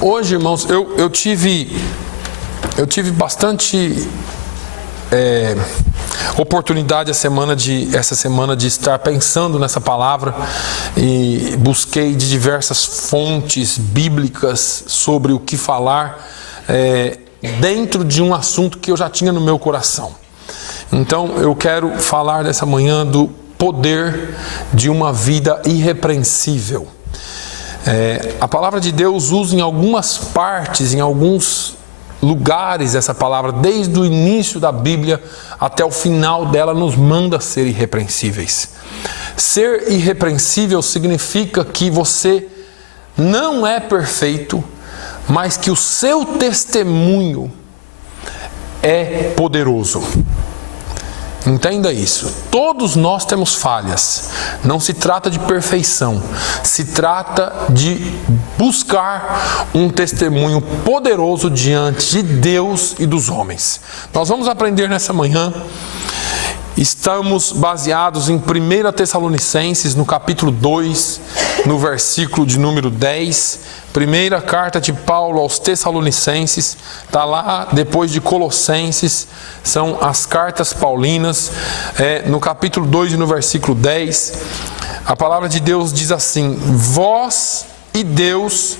Hoje, irmãos, eu tive bastante oportunidade essa semana de estar pensando nessa palavra e busquei de diversas fontes bíblicas sobre o que falar dentro de um assunto que eu já tinha no meu coração. Então eu quero falar dessa manhã do poder de uma vida irrepreensível. A palavra de Deus usa em algumas partes, em alguns lugares essa palavra, desde o início da Bíblia até o final dela, nos manda ser irrepreensíveis. Ser irrepreensível significa que você não é perfeito, mas que o seu testemunho é poderoso. Entenda isso. Todos nós temos falhas. Não se trata de perfeição. Se trata de buscar um testemunho poderoso diante de Deus e dos homens. Nós vamos aprender nessa manhã. Estamos baseados em 1 Tessalonicenses, no capítulo 2, no versículo de número 10. Primeira carta de Paulo aos Tessalonicenses, está lá depois de Colossenses, são as cartas paulinas, no capítulo 2 e no versículo 10, a palavra de Deus diz assim: vós e Deus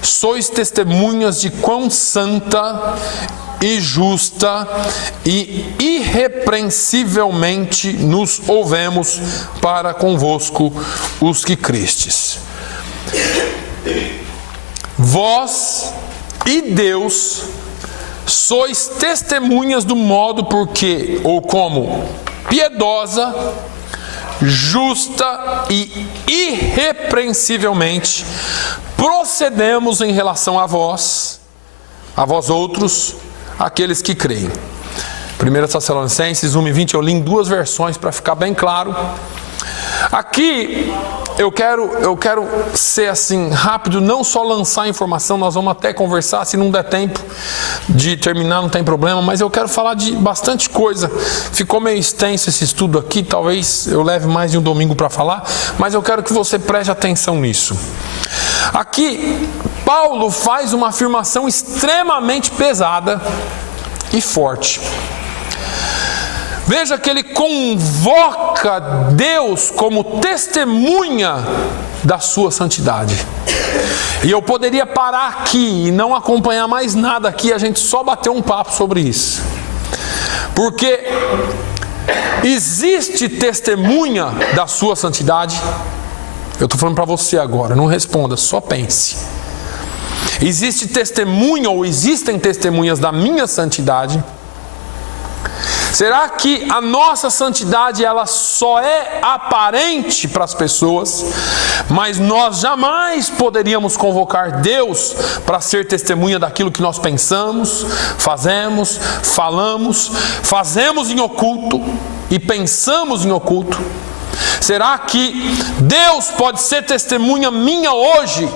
sois testemunhas de quão santa e justa e irrepreensivelmente nos houvemos para convosco os que crestes. Vós e Deus sois testemunhas do modo porque, ou como, piedosa, justa e irrepreensivelmente procedemos em relação a vós outros, aqueles que creem. 1 Tessalonicenses 1:20, eu li em duas versões para ficar bem claro. Aqui eu quero ser assim rápido, não só lançar informação, nós vamos até conversar, se não der tempo de terminar não tem problema, mas eu quero falar de bastante coisa. Ficou meio extenso esse estudo aqui, talvez eu leve mais de um domingo para falar, mas eu quero que você preste atenção nisso. Aqui Paulo faz uma afirmação extremamente pesada e forte. Veja que ele convoca Deus como testemunha da sua santidade. E eu poderia parar aqui e não acompanhar mais nada aqui, a gente só bater um papo sobre isso. Porque existe testemunha da sua santidade? Eu estou falando para você agora, não responda, só pense. Existe testemunha ou existem testemunhas da minha santidade? Será que a nossa santidade ela só é aparente para as pessoas, mas nós jamais poderíamos convocar Deus para ser testemunha daquilo que nós pensamos, fazemos, falamos, fazemos em oculto e pensamos em oculto? Será que Deus pode ser testemunha minha hoje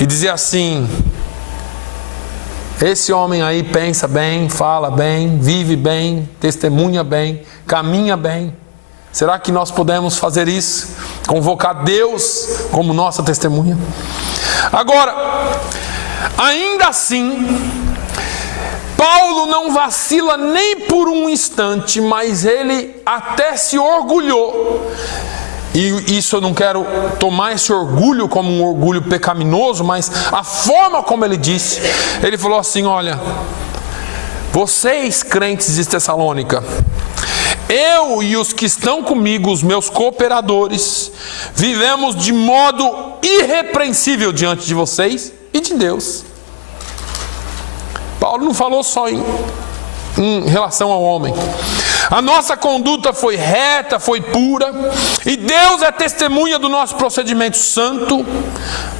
e dizer assim: esse homem aí pensa bem, fala bem, vive bem, testemunha bem, caminha bem? Será que nós podemos fazer isso? Convocar Deus como nossa testemunha? Agora, ainda assim, Paulo não vacila nem por um instante, mas ele até se orgulhou. E isso eu não quero tomar esse orgulho como um orgulho pecaminoso, mas a forma como ele disse, ele falou assim: olha, vocês crentes de Tessalônica, eu e os que estão comigo, os meus cooperadores, vivemos de modo irrepreensível diante de vocês e de Deus. Paulo não falou só em relação ao homem. A nossa conduta foi reta, foi pura, e Deus é testemunha do nosso procedimento santo.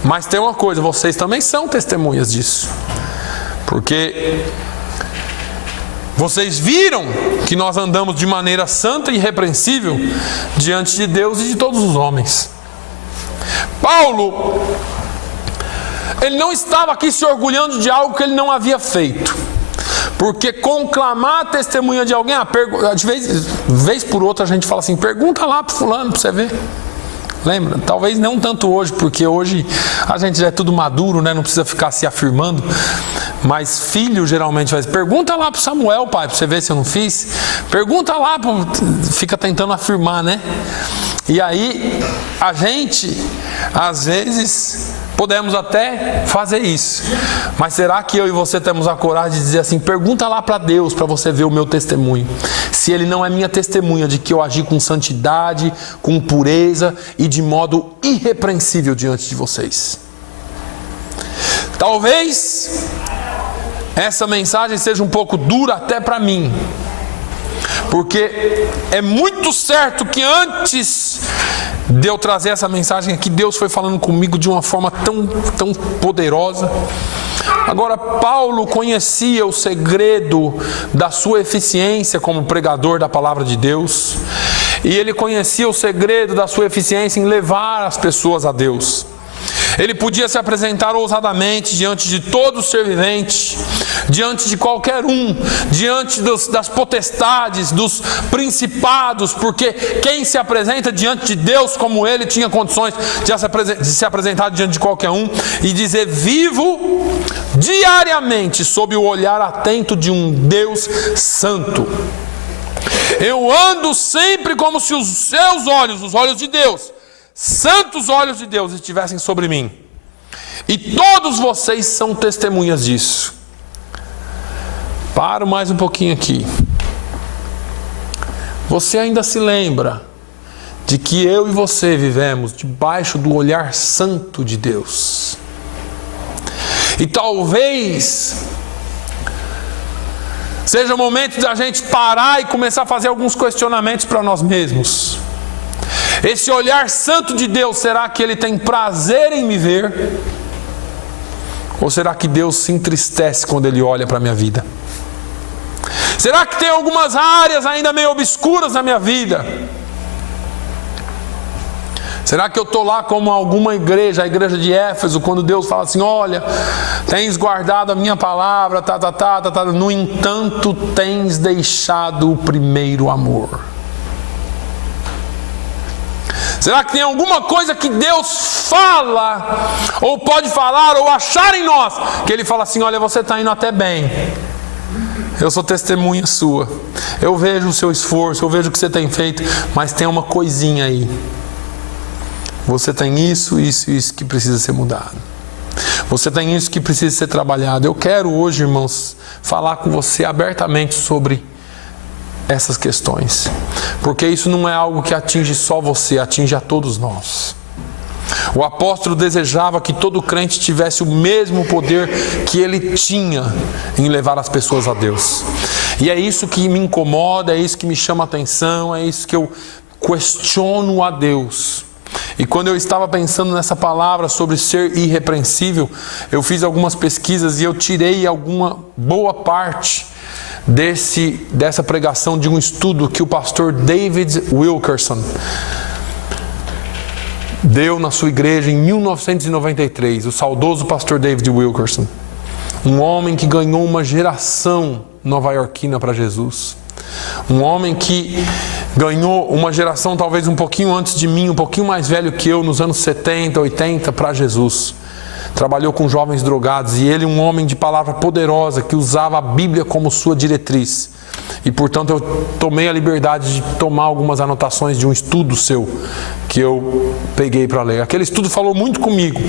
Mas tem uma coisa, vocês também são testemunhas disso, porque vocês viram que nós andamos de maneira santa e irrepreensível diante de Deus e de todos os homens. Paulo, ele não estava aqui se orgulhando de algo que ele não havia feito. Porque conclamar a testemunha de alguém, de vez por outra a gente fala assim: pergunta lá para fulano para você ver. Lembra? Talvez não tanto hoje, porque hoje a gente já é tudo maduro, né? Não precisa ficar se afirmando. Mas filho geralmente faz. Pergunta lá pro Samuel, pai, para você ver se eu não fiz. Pergunta lá, fica tentando afirmar, né? E aí a gente, às vezes, podemos até fazer isso. Mas será que eu e você temos a coragem de dizer assim, pergunta lá para Deus, para você ver o meu testemunho. Se Ele não é minha testemunha de que eu agi com santidade, com pureza e de modo irrepreensível diante de vocês. Talvez essa mensagem seja um pouco dura até para mim. Porque é muito certo que antes de eu trazer essa mensagem aqui, Deus foi falando comigo de uma forma tão poderosa. Agora, Paulo conhecia o segredo da sua eficiência como pregador da palavra de Deus. E ele conhecia o segredo da sua eficiência em levar as pessoas a Deus. Ele podia se apresentar ousadamente diante de todo ser vivente, diante de qualquer um, diante das potestades, dos principados, porque quem se apresenta diante de Deus como ele tinha condições de se apresentar diante de qualquer um e dizer: vivo diariamente sob o olhar atento de um Deus santo. Eu ando sempre como se os seus olhos, os olhos de Deus, santos olhos de Deus, estivessem sobre mim. E todos vocês são testemunhas disso. Paro mais um pouquinho aqui. Você ainda se lembra de que eu e você vivemos debaixo do olhar santo de Deus? E talvez seja o momento da gente parar e começar a fazer alguns questionamentos para nós mesmos. Esse olhar santo de Deus, será que Ele tem prazer em me ver? Ou será que Deus se entristece quando Ele olha para a minha vida? Será que tem algumas áreas ainda meio obscuras na minha vida? Será que eu estou lá como alguma igreja, a igreja de Éfeso, quando Deus fala assim: olha, tens guardado a minha palavra, no entanto tens deixado o primeiro amor? Será que tem alguma coisa que Deus fala, ou pode falar, ou achar em nós, que Ele fala assim: olha, você está indo até bem, eu sou testemunha sua, eu vejo o seu esforço, eu vejo o que você tem feito, mas tem uma coisinha aí, você tem isso que precisa ser mudado, você tem isso que precisa ser trabalhado. Eu quero hoje, irmãos, falar com você abertamente sobre essas questões, porque isso não é algo que atinge só você, atinge a todos nós. O apóstolo desejava que todo crente tivesse o mesmo poder que ele tinha em levar as pessoas a Deus. E é isso que me incomoda, é isso que me chama a atenção, é isso que eu questiono a Deus. E quando eu estava pensando nessa palavra sobre ser irrepreensível, eu fiz algumas pesquisas e eu tirei alguma boa parte dessa pregação de um estudo que o pastor David Wilkerson deu na sua igreja em 1993, o saudoso pastor David Wilkerson, um homem que ganhou uma geração nova-iorquina para Jesus, um homem que ganhou uma geração talvez um pouquinho antes de mim, um pouquinho mais velho que eu, nos anos 70, 80, para Jesus. Trabalhou com jovens drogados, e ele, um homem de palavra poderosa, que usava a Bíblia como sua diretriz. E portanto eu tomei a liberdade de tomar algumas anotações de um estudo seu, que eu peguei para ler. Aquele estudo falou muito comigo.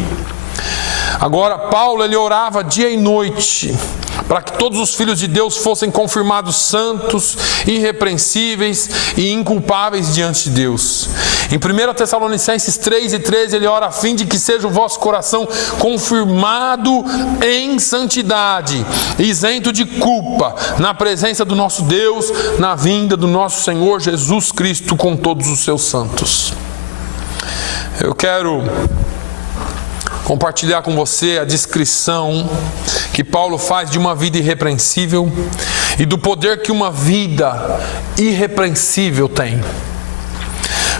Agora, Paulo, ele orava dia e noite para que todos os filhos de Deus fossem confirmados santos, irrepreensíveis e inculpáveis diante de Deus. Em 1 Tessalonicenses 3:13, ele ora a fim de que seja o vosso coração confirmado em santidade, isento de culpa, na presença do nosso Deus, na vinda do nosso Senhor Jesus Cristo com todos os seus santos. Eu quero compartilhar com você a descrição que Paulo faz de uma vida irrepreensível e do poder que uma vida irrepreensível tem.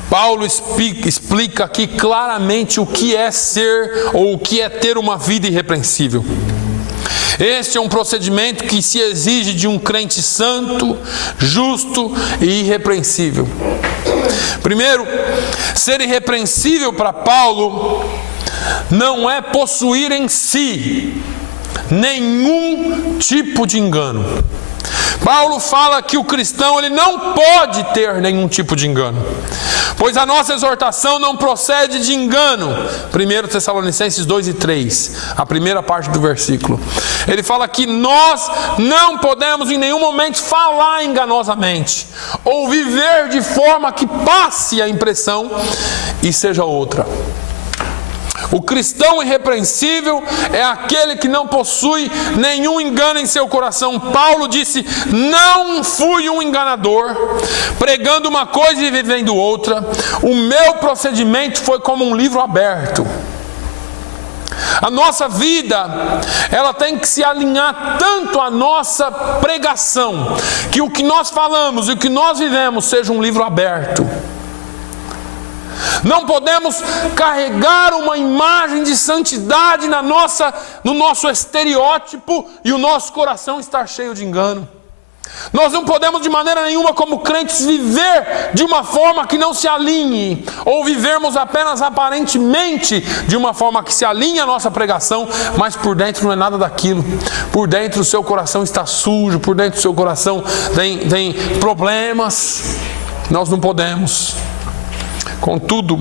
Paulo explica aqui claramente o que é ser ou o que é ter uma vida irrepreensível. Este é um procedimento que se exige de um crente santo, justo e irrepreensível. Primeiro, ser irrepreensível para Paulo não é possuir em si nenhum tipo de engano. Paulo fala que o cristão ele não pode ter nenhum tipo de engano, pois a nossa exortação não procede de engano. 1 Tessalonicenses 2 e 3, a primeira parte do versículo. Ele fala que nós não podemos em nenhum momento falar enganosamente, ou viver de forma que passe a impressão e seja outra. O cristão irrepreensível é aquele que não possui nenhum engano em seu coração. Paulo disse: não fui um enganador, pregando uma coisa e vivendo outra. O meu procedimento foi como um livro aberto. A nossa vida, ela tem que se alinhar tanto à nossa pregação, que o que nós falamos e o que nós vivemos seja um livro aberto. Não podemos carregar uma imagem de santidade no nosso estereótipo e o nosso coração estar cheio de engano. Nós não podemos de maneira nenhuma como crentes viver de uma forma que não se alinhe, ou vivermos apenas aparentemente de uma forma que se alinhe à nossa pregação, mas por dentro não é nada daquilo. Por dentro o seu coração está sujo, por dentro o seu coração tem problemas. Nós não podemos. Contudo,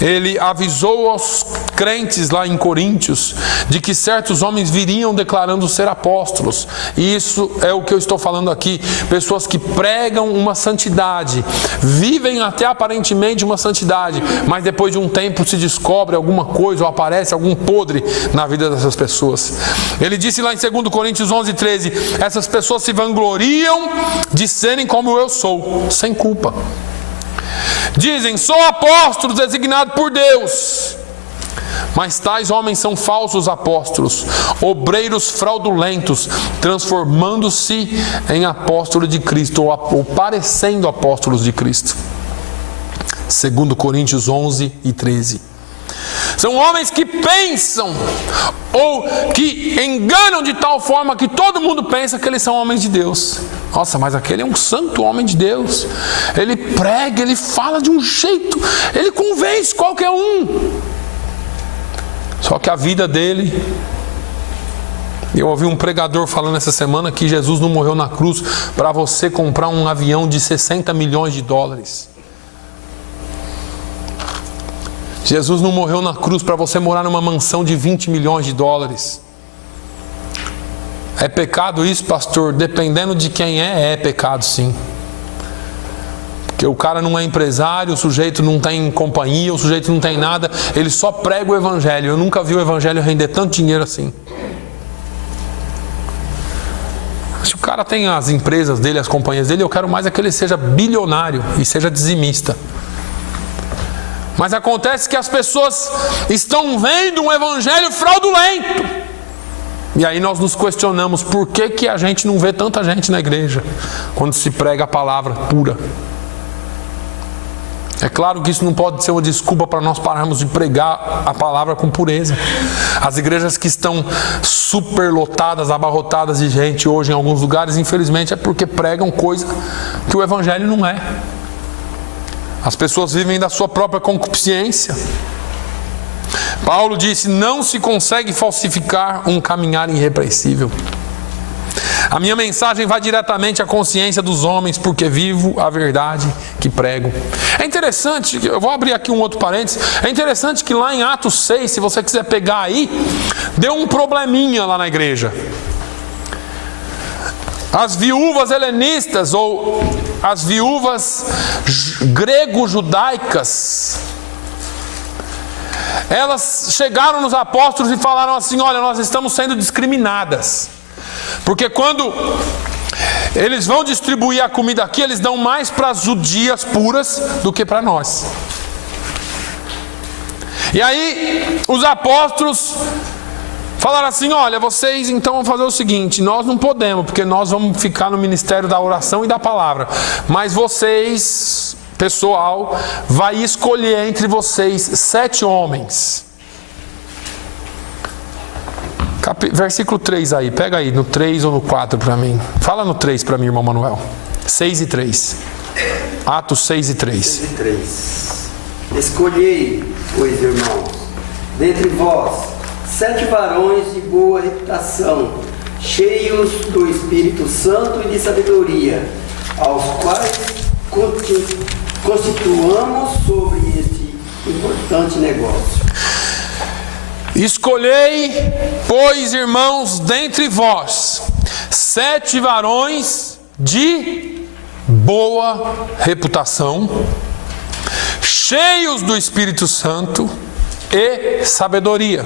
ele avisou aos crentes lá em Coríntios de que certos homens viriam declarando ser apóstolos. E isso é o que eu estou falando aqui. Pessoas que pregam uma santidade, vivem até aparentemente uma santidade, mas depois de um tempo se descobre alguma coisa ou aparece algum podre na vida dessas pessoas. Ele disse lá em 2 Coríntios 11, 13: essas pessoas se vangloriam de serem como eu sou, sem culpa. Dizem: sou apóstolo designado por Deus. Mas tais homens são falsos apóstolos, obreiros fraudulentos, transformando-se em apóstolos de Cristo, ou parecendo apóstolos de Cristo. 2 Coríntios 11 e 13. São homens que pensam ou que enganam de tal forma que todo mundo pensa que eles são homens de Deus. Nossa, mas aquele é um santo homem de Deus. Ele prega, ele fala de um jeito, ele convence qualquer um. Só que a vida dele... Eu ouvi um pregador falando essa semana que Jesus não morreu na cruz para você comprar um avião de 60 milhões de dólares. Jesus não morreu na cruz para você morar numa mansão de 20 milhões de dólares. É pecado isso, pastor? Dependendo de quem é pecado sim. Porque o cara não é empresário, o sujeito não tem companhia, o sujeito não tem nada, ele só prega o evangelho. Eu nunca vi o evangelho render tanto dinheiro assim. Se o cara tem as empresas dele, as companhias dele, eu quero mais é que ele seja bilionário e seja dizimista. Mas acontece que as pessoas estão vendo um evangelho fraudulento. E aí nós nos questionamos por que a gente não vê tanta gente na igreja quando se prega a palavra pura. É claro que isso não pode ser uma desculpa para nós pararmos de pregar a palavra com pureza. As igrejas que estão superlotadas, abarrotadas de gente hoje em alguns lugares, infelizmente é porque pregam coisa que o evangelho não é. As pessoas vivem da sua própria concupiscência. Paulo disse: não se consegue falsificar um caminhar irrepreensível. A minha mensagem vai diretamente à consciência dos homens, porque vivo a verdade que prego. É interessante, eu vou abrir aqui um outro parênteses. É interessante que lá em Atos 6, se você quiser pegar aí, deu um probleminha lá na igreja. As viúvas helenistas, ou as viúvas grego-judaicas, elas chegaram nos apóstolos e falaram assim: olha, nós estamos sendo discriminadas, porque quando eles vão distribuir a comida aqui, eles dão mais para as judias puras do que para nós. E aí os apóstolos falaram assim: olha, vocês então vão fazer o seguinte, nós não podemos, porque nós vamos ficar no ministério da oração e da palavra, mas vocês, pessoal, vai escolher entre vocês 7 homens Versículo 3 aí, pega aí, no 3 ou no 4 para mim. Fala no 3 para mim, irmão Manuel. 6 e 3. Atos 6 e 3. 6 e 3. Escolhei, pois, irmãos, dentre vós, 7 varões de boa reputação, cheios do Espírito Santo e de sabedoria, aos quais constituamos sobre este importante negócio. Escolhei, pois, irmãos, dentre vós, 7 varões de boa reputação, cheios do Espírito Santo e sabedoria,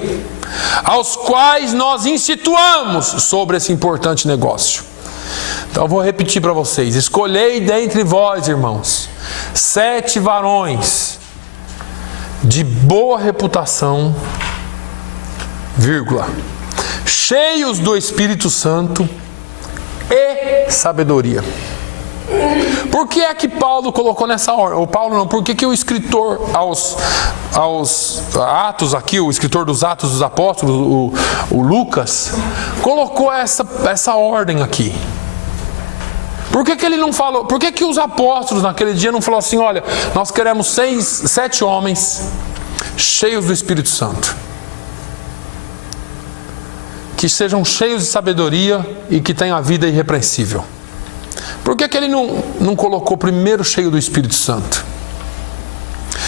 aos quais nós instituamos sobre esse importante negócio. Então eu vou repetir para vocês: escolhei dentre vós, irmãos, 7 varões de boa reputação, vírgula, cheios do Espírito Santo e sabedoria. Por que é que Paulo colocou nessa ordem? Ou Paulo não, por que que o escritor aos Atos aqui, o escritor dos Atos dos Apóstolos, o Lucas, colocou essa ordem aqui? Por que que ele não falou? Por que que os apóstolos naquele dia não falaram assim: olha, nós queremos 7 homens cheios do Espírito Santo, que sejam cheios de sabedoria e que tenham a vida irrepreensível? Por que que ele não colocou primeiro cheio do Espírito Santo?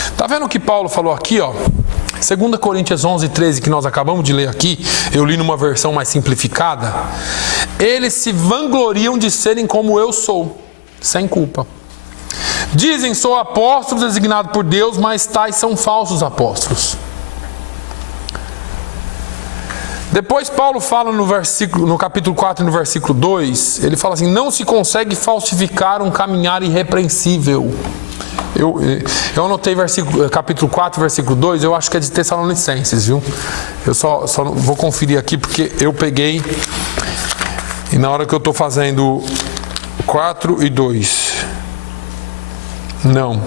Está vendo o que Paulo falou aqui, ó? 2 Coríntios 11, 13, que nós acabamos de ler aqui, eu li numa versão mais simplificada. Eles se vangloriam de serem como eu sou, sem culpa. Dizem: sou apóstolo designado por Deus, mas tais são falsos apóstolos. Depois Paulo fala no capítulo 4 e no versículo 2, ele fala assim: não se consegue falsificar um caminhar irrepreensível. Eu anotei capítulo 4, versículo 2, eu acho que é de Tessalonicenses, viu? Eu só vou conferir aqui porque eu peguei, e na hora que eu estou fazendo 4 e 2, não.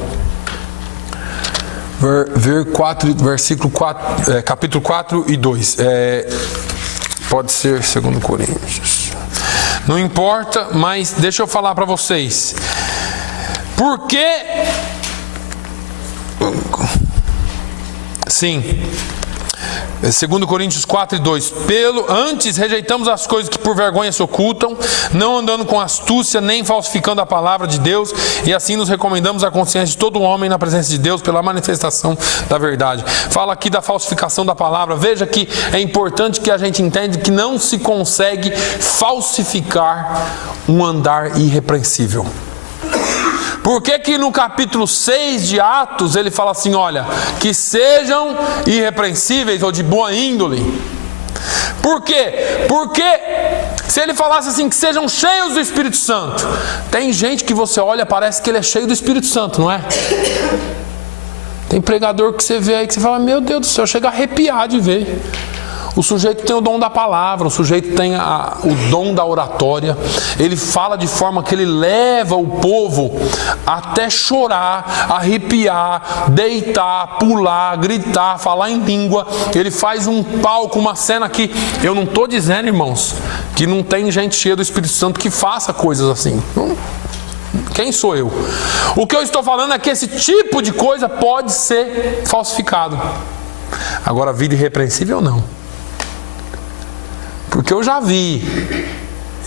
Versículo 4, capítulo 4 e 2. Pode ser 2 Coríntios. Não importa, mas deixa eu falar para vocês. Porque... Sim. 2 Coríntios 4 e 2. Antes rejeitamos as coisas que por vergonha se ocultam, não andando com astúcia, nem falsificando a palavra de Deus, e assim nos recomendamos a consciência de todo homem na presença de Deus pela manifestação da verdade. Fala aqui da falsificação da palavra. Veja que é importante que a gente entenda que não se consegue falsificar um andar irrepreensível. Por que que no capítulo 6 de Atos ele fala assim: olha, que sejam irrepreensíveis ou de boa índole? Por quê? Porque se ele falasse assim, que sejam cheios do Espírito Santo, tem gente que você olha, parece que ele é cheio do Espírito Santo, não é? Tem pregador que você vê aí que você fala: meu Deus do céu, chega a arrepiar de ver. O sujeito tem o dom da palavra, o sujeito tem o dom da oratória. Ele fala de forma que ele leva o povo até chorar, arrepiar, deitar, pular, gritar, falar em língua. Ele faz um palco, uma cena que eu não estou dizendo, irmãos, que não tem gente cheia do Espírito Santo que faça coisas assim. Quem sou eu? O que eu estou falando é que esse tipo de coisa pode ser falsificado. Agora, vida irrepreensível não. Porque eu já vi,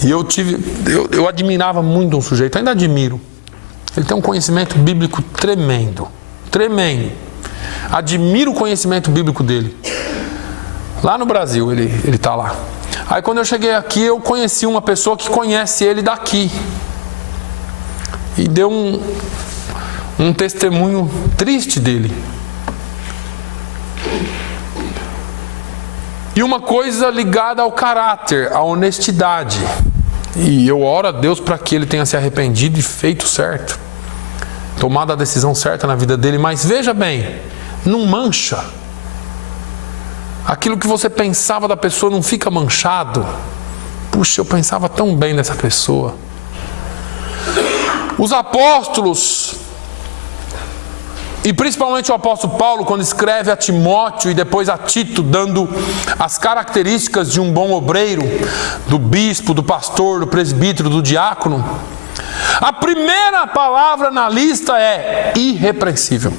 e eu admirava muito um sujeito, ainda admiro. Ele tem um conhecimento bíblico tremendo, tremendo. Admiro o conhecimento bíblico dele. Lá no Brasil, ele está lá. Aí quando eu cheguei aqui, eu conheci uma pessoa que conhece ele daqui. E deu um testemunho triste dele. E uma coisa ligada ao caráter, à honestidade. E eu oro a Deus para que ele tenha se arrependido e feito certo. Tomado a decisão certa na vida dele. Mas veja bem, não mancha. Aquilo que você pensava da pessoa não fica manchado. Puxa, eu pensava tão bem dessa pessoa. Os apóstolos E principalmente o apóstolo Paulo, quando escreve a Timóteo e depois a Tito, dando as características de um bom obreiro, do bispo, do pastor, do presbítero, do diácono, a primeira palavra na lista é irrepreensível.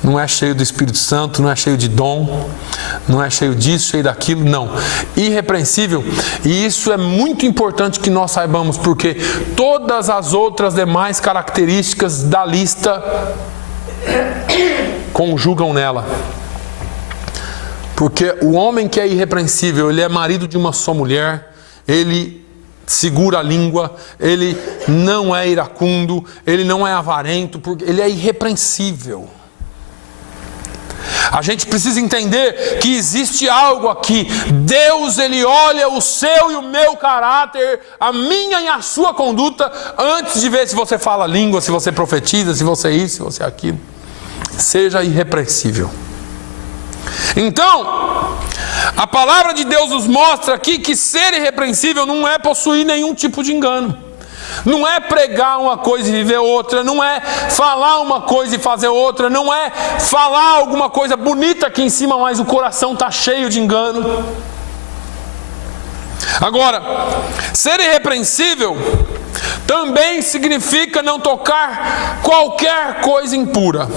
Não é cheio do Espírito Santo, não é cheio de dom, não é cheio disso, cheio daquilo, não. Irrepreensível. E isso é muito importante que nós saibamos, porque todas as outras demais características da lista conjugam nela. Porque o homem que é irrepreensível, ele é marido de uma só mulher, ele segura a língua, ele não é iracundo, ele não é avarento, porque ele é irrepreensível. A gente precisa entender que existe algo aqui. Deus, Ele olha o seu e o meu caráter, a minha e a sua conduta, antes de ver se você fala a língua, se você profetiza, se você é isso, se você é aquilo. Seja irrepreensível. Então, a palavra de Deus nos mostra aqui que ser irrepreensível não é possuir nenhum tipo de engano. Não é pregar uma coisa e viver outra, não é falar uma coisa e fazer outra, não é falar alguma coisa bonita aqui em cima, mas o coração está cheio de engano. Agora, ser irrepreensível também significa não tocar qualquer coisa impura.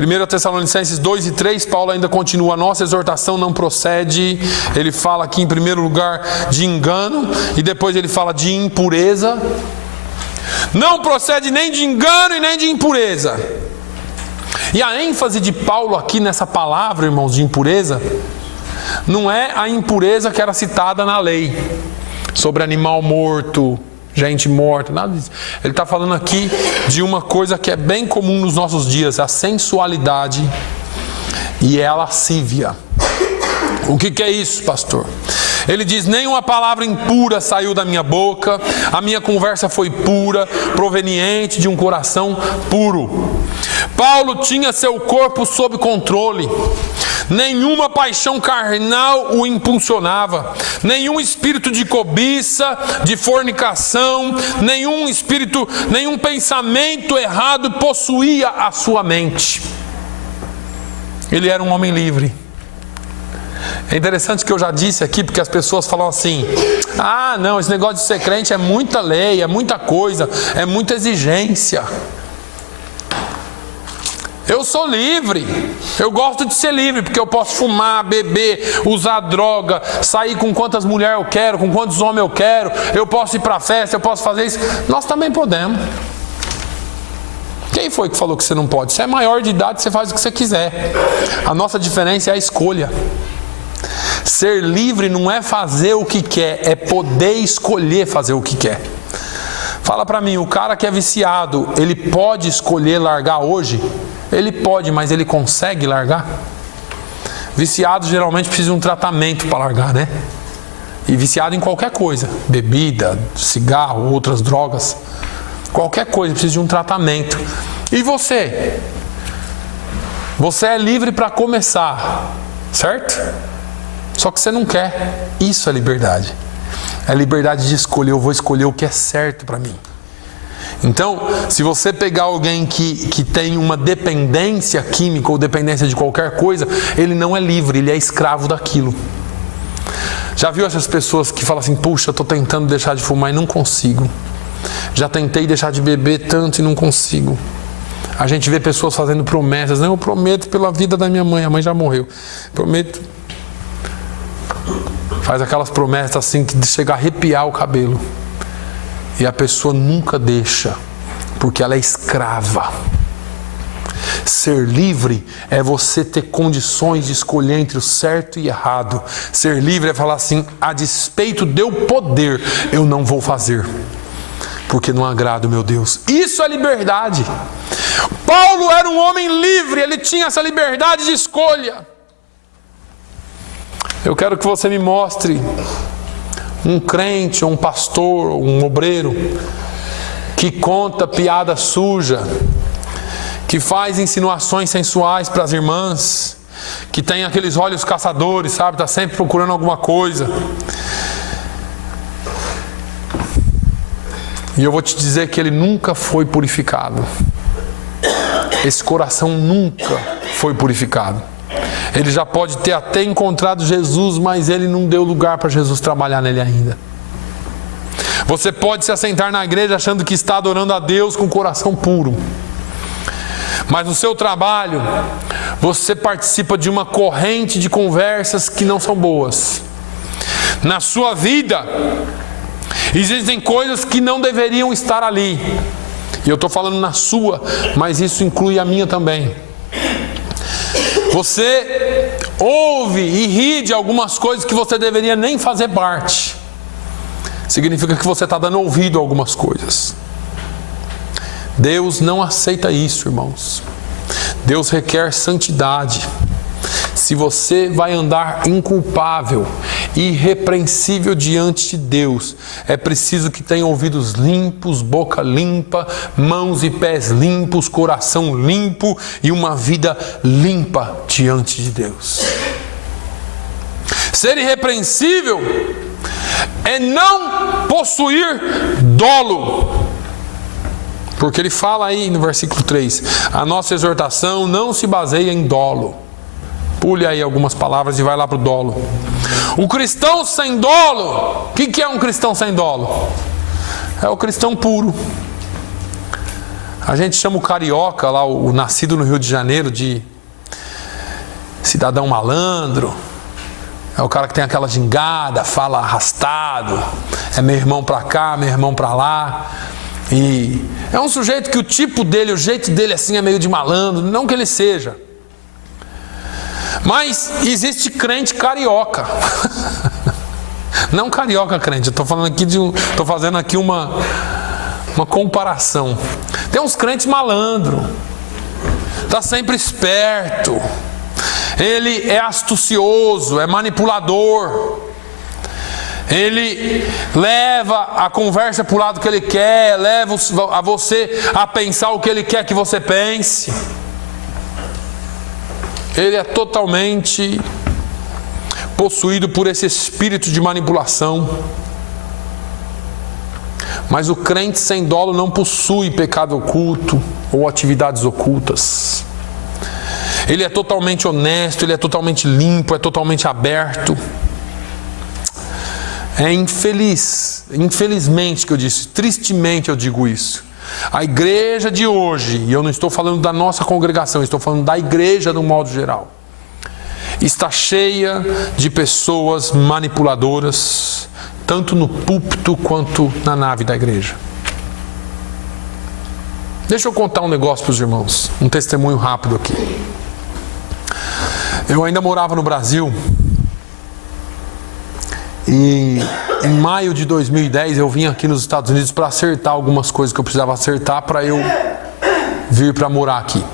1 Tessalonicenses 2 e 3, Paulo ainda continua: a nossa exortação não procede, ele fala aqui em primeiro lugar de engano, e depois ele fala de impureza. Não procede nem de engano e nem de impureza. E a ênfase de Paulo aqui nessa palavra, irmãos, de impureza, não é a impureza que era citada na lei, sobre animal morto, gente morta, nada disso. Ele está falando aqui de uma coisa que é bem comum nos nossos dias: a sensualidade e a lascívia. O que é isso, pastor? Ele diz: nenhuma palavra impura saiu da minha boca, a minha conversa foi pura, proveniente de um coração puro. Paulo tinha seu corpo sob controle. Nenhuma paixão carnal o impulsionava, nenhum espírito de cobiça, de fornicação, nenhum pensamento errado possuía a sua mente. Ele era um homem livre. É interessante que eu já disse aqui, porque as pessoas falam assim: ah, não, esse negócio de ser crente é muita lei, é muita coisa, é muita exigência. Eu sou livre, eu gosto de ser livre, porque eu posso fumar, beber, usar droga, sair com quantas mulheres eu quero, com quantos homens eu quero, eu posso ir para a festa, eu posso fazer isso. Nós também podemos. Quem foi que falou que você não pode? Você é maior de idade, você faz o que você quiser. A nossa diferença é a escolha. Ser livre não é fazer o que quer, é poder escolher fazer o que quer. Fala para mim, o cara que é viciado, ele pode escolher largar hoje? Ele pode, mas ele consegue largar? Viciados geralmente precisam de um tratamento para largar, né? E viciado em qualquer coisa, bebida, cigarro, outras drogas, qualquer coisa precisa de um tratamento. E você? Você é livre para começar, certo? Só que você não quer. Isso é liberdade. É liberdade de escolher. Eu vou escolher o que é certo para mim. Então, se você pegar alguém que tem uma dependência química ou dependência de qualquer coisa, ele não é livre, ele é escravo daquilo. Já viu essas pessoas que falam assim: puxa, eu estou tentando deixar de fumar e não consigo. Já tentei deixar de beber tanto e não consigo. A gente vê pessoas fazendo promessas: não, eu prometo pela vida da minha mãe, a mãe já morreu. Prometo. Faz aquelas promessas assim que chega a arrepiar o cabelo. E a pessoa nunca deixa, porque ela é escrava. Ser livre é você ter condições de escolher entre o certo e errado. Ser livre é falar assim: a despeito de eu poder, eu não vou fazer, porque não agrada o meu Deus. Isso é liberdade. Paulo era um homem livre, ele tinha essa liberdade de escolha. Eu quero que você me mostre um crente, ou um pastor, ou um obreiro que conta piada suja, que faz insinuações sensuais para as irmãs, que tem aqueles olhos caçadores, sabe? Está sempre procurando alguma coisa. E eu vou te dizer que ele nunca foi purificado. Esse coração nunca foi purificado. Ele já pode ter até encontrado Jesus, mas ele não deu lugar para Jesus trabalhar nele ainda. Você pode se assentar na igreja achando que está adorando a Deus com o coração puro. Mas no seu trabalho, você participa de uma corrente de conversas que não são boas. Na sua vida, existem coisas que não deveriam estar ali. E eu estou falando na sua, mas isso inclui a minha também. Você ouve e ri de algumas coisas que você deveria nem fazer parte. Significa que você está dando ouvido a algumas coisas. Deus não aceita isso, irmãos. Deus requer santidade. Se você vai andar inculpável, irrepreensível diante de Deus, é preciso que tenha ouvidos limpos, boca limpa, mãos e pés limpos, coração limpo e uma vida limpa diante de Deus. Ser irrepreensível é não possuir dolo. Porque ele fala aí no versículo 3, a nossa exortação não se baseia em dolo. Pule aí algumas palavras e vai lá para o dolo. O cristão sem dolo, o que é um cristão sem dolo? É o cristão puro. A gente chama o carioca, lá, o nascido no Rio de Janeiro, de cidadão malandro. É o cara que tem aquela gingada, fala arrastado. É meu irmão para cá, meu irmão para lá. E é um sujeito que o tipo dele, o jeito dele assim é meio de malandro. Não que ele seja. Mas existe crente carioca. Não carioca crente. Eu estou falando aqui estou fazendo aqui uma comparação. Tem uns crentes malandro. Está sempre esperto. Ele é astucioso, é manipulador. Ele leva a conversa para o lado que ele quer, leva a você a pensar o que ele quer que você pense. Ele é totalmente possuído por esse espírito de manipulação. Mas o crente sem dolo não possui pecado oculto ou atividades ocultas. Ele é totalmente honesto, ele é totalmente limpo, é totalmente aberto. É infelizmente que eu disse, tristemente eu digo isso. A igreja de hoje, e eu não estou falando da nossa congregação, estou falando da igreja no modo geral, está cheia de pessoas manipuladoras, tanto no púlpito quanto na nave da igreja. Deixa eu contar um negócio para os irmãos, um testemunho rápido aqui. Eu ainda morava no Brasil e em maio de 2010 eu vim aqui nos Estados Unidos para acertar algumas coisas que eu precisava acertar para eu vir para morar aqui.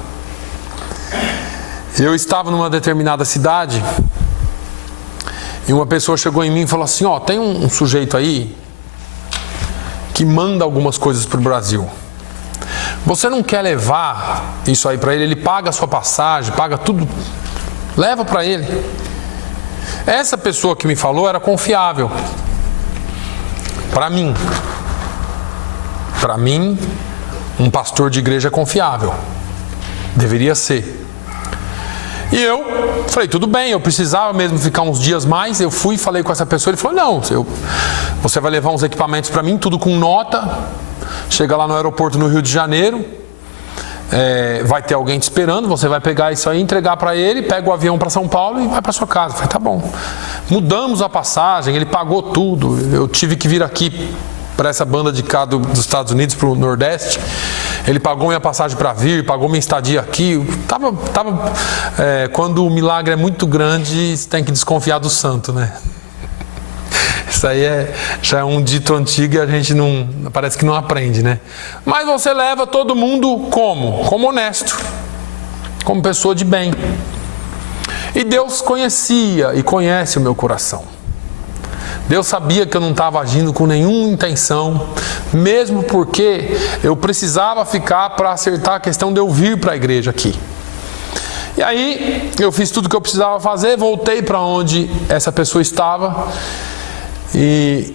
Eu estava numa determinada cidade e uma pessoa chegou em mim e falou assim, ó, tem um sujeito aí que manda algumas coisas para o Brasil. Você não quer levar isso aí para ele? Ele paga a sua passagem, paga tudo. Leva para ele. Essa pessoa que me falou era confiável. Para mim, um pastor de igreja é confiável. Deveria ser. E eu falei, tudo bem, eu precisava mesmo ficar uns dias mais. Eu fui e falei com essa pessoa. Ele falou, não, você vai levar uns equipamentos para mim, tudo com nota. Chega lá no aeroporto no Rio de Janeiro. Vai ter alguém te esperando, você vai pegar isso aí, entregar para ele, pega o avião para São Paulo e vai para sua casa. Eu falei, tá bom. Mudamos a passagem, ele pagou tudo. Eu tive que vir aqui para essa banda de cá dos Estados Unidos, para o Nordeste. Ele pagou minha passagem para vir, pagou minha estadia aqui. Quando o milagre é muito grande, você tem que desconfiar do santo, né? Isso aí já é um dito antigo e a gente parece que não aprende, né? Mas você leva todo mundo como? Como honesto, como pessoa de bem. E Deus conhecia e conhece o meu coração. Deus sabia que eu não estava agindo com nenhuma intenção, mesmo porque eu precisava ficar para acertar a questão de eu vir para a igreja aqui. E aí eu fiz tudo o que eu precisava fazer, voltei para onde essa pessoa estava. E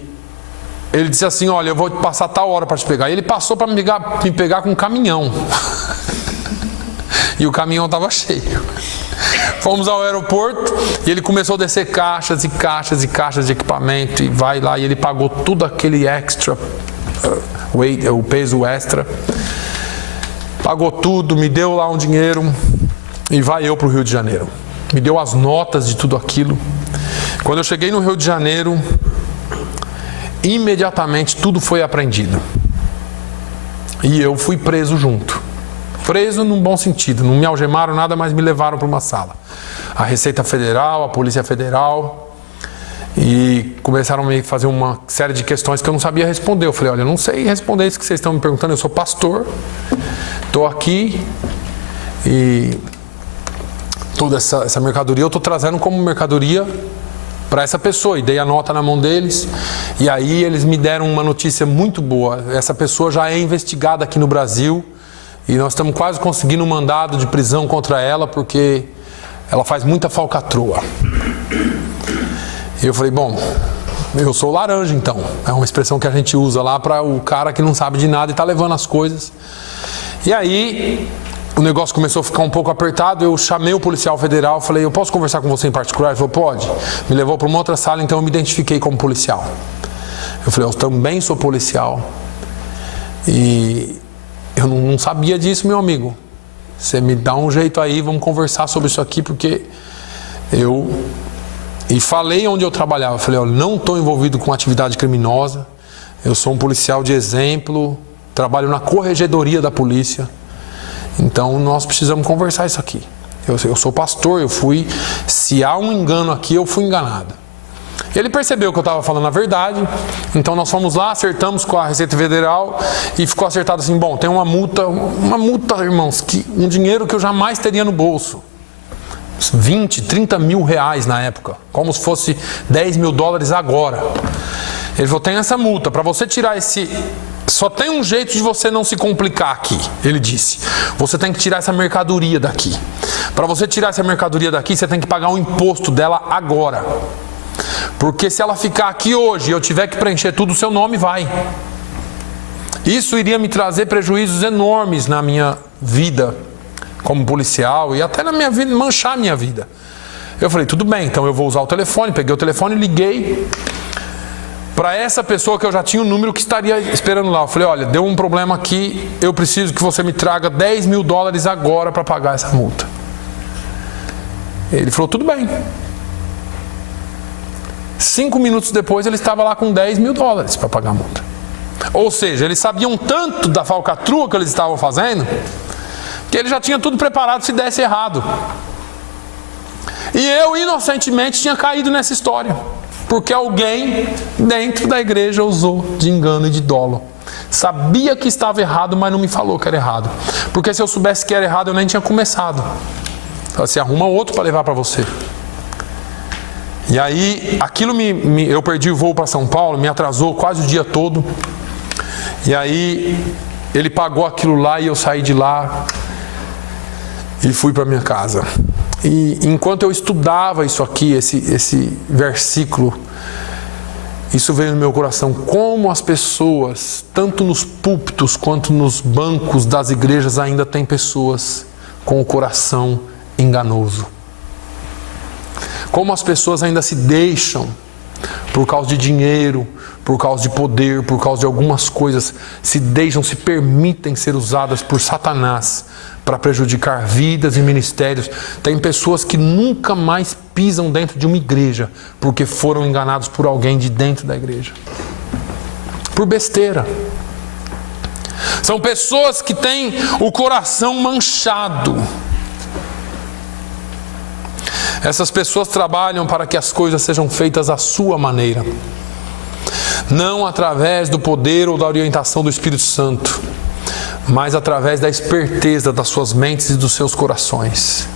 ele disse assim, olha, eu vou passar tal hora para te pegar. E ele passou para me pegar com um caminhão. E o caminhão estava cheio. Fomos ao aeroporto e ele começou a descer caixas e caixas e caixas de equipamento. E vai lá e ele pagou tudo aquele extra, o peso extra. Pagou tudo, me deu lá um dinheiro e vai eu para o Rio de Janeiro. Me deu as notas de tudo aquilo. Quando eu cheguei no Rio de Janeiro, imediatamente tudo foi apreendido. E eu fui preso junto. Preso num bom sentido. Não me algemaram nada, mas me levaram para uma sala. A Receita Federal, a Polícia Federal. E começaram a me fazer uma série de questões que eu não sabia responder. Eu falei, olha, eu não sei responder isso que vocês estão me perguntando. Eu sou pastor. Estou aqui e toda essa mercadoria eu estou trazendo como mercadoria para essa pessoa. E dei a nota na mão deles. E aí eles me deram uma notícia muito boa. Essa pessoa já é investigada aqui no Brasil. E nós estamos quase conseguindo um mandado de prisão contra ela porque ela faz muita falcatrua. E eu falei, bom, eu sou laranja então. É uma expressão que a gente usa lá para o cara que não sabe de nada e está levando as coisas. E aí o negócio começou a ficar um pouco apertado. Eu chamei o policial federal, falei, eu posso conversar com você em particular? Ele falou, pode. Me levou para uma outra sala, então eu me identifiquei como policial. Eu falei, eu também sou policial. E eu não sabia disso, meu amigo. Você me dá um jeito aí, vamos conversar sobre isso aqui, porque E falei onde eu trabalhava. Eu falei, olha, não estou envolvido com atividade criminosa. Eu sou um policial de exemplo. Trabalho na corregedoria da polícia. Então nós precisamos conversar isso aqui. Eu sou pastor, se há um engano aqui, eu fui enganado. Ele percebeu que eu estava falando a verdade, então nós fomos lá, acertamos com a Receita Federal e ficou acertado assim, bom, tem uma multa, irmãos, um dinheiro que eu jamais teria no bolso. 20, 30 mil reais na época, como se fosse 10 mil dólares agora. Ele falou, tem essa multa, para você tirar só tem um jeito de você não se complicar aqui, ele disse. Você tem que tirar essa mercadoria daqui. Para você tirar essa mercadoria daqui, você tem que pagar o imposto dela agora. Porque se ela ficar aqui hoje e eu tiver que preencher tudo, o seu nome vai. Isso iria me trazer prejuízos enormes na minha vida como policial e até na minha vida, manchar a minha vida. Eu falei, tudo bem, então eu vou usar o telefone. Peguei o telefone e liguei para essa pessoa que eu já tinha o número que estaria esperando lá. Eu falei, olha, deu um problema aqui, eu preciso que você me traga 10 mil dólares agora para pagar essa multa. Ele falou, tudo bem. 5 minutos depois ele estava lá com 10 mil dólares para pagar a multa. Ou seja, eles sabiam tanto da falcatrua que eles estavam fazendo que ele já tinha tudo preparado se desse errado. E eu inocentemente tinha caído nessa história, porque alguém dentro da igreja usou de engano e de dolo. Sabia que estava errado, mas não me falou que era errado. Porque se eu soubesse que era errado, eu nem tinha começado. Você arruma outro para levar para você. E aí, aquilo eu perdi o voo para São Paulo, me atrasou quase o dia todo. E aí, ele pagou aquilo lá e eu saí de lá e fui para minha casa. E enquanto eu estudava isso aqui, esse versículo, isso veio no meu coração. Como as pessoas, tanto nos púlpitos quanto nos bancos das igrejas, ainda tem pessoas com o coração enganoso. Como as pessoas ainda se deixam, por causa de dinheiro, por causa de poder, por causa de algumas coisas, se permitem ser usadas por Satanás para prejudicar vidas e ministérios. Tem pessoas que nunca mais pisam dentro de uma igreja porque foram enganados por alguém de dentro da igreja. Por besteira. São pessoas que têm o coração manchado. Essas pessoas trabalham para que as coisas sejam feitas à sua maneira, não através do poder ou da orientação do Espírito Santo, mas através da esperteza das suas mentes e dos seus corações.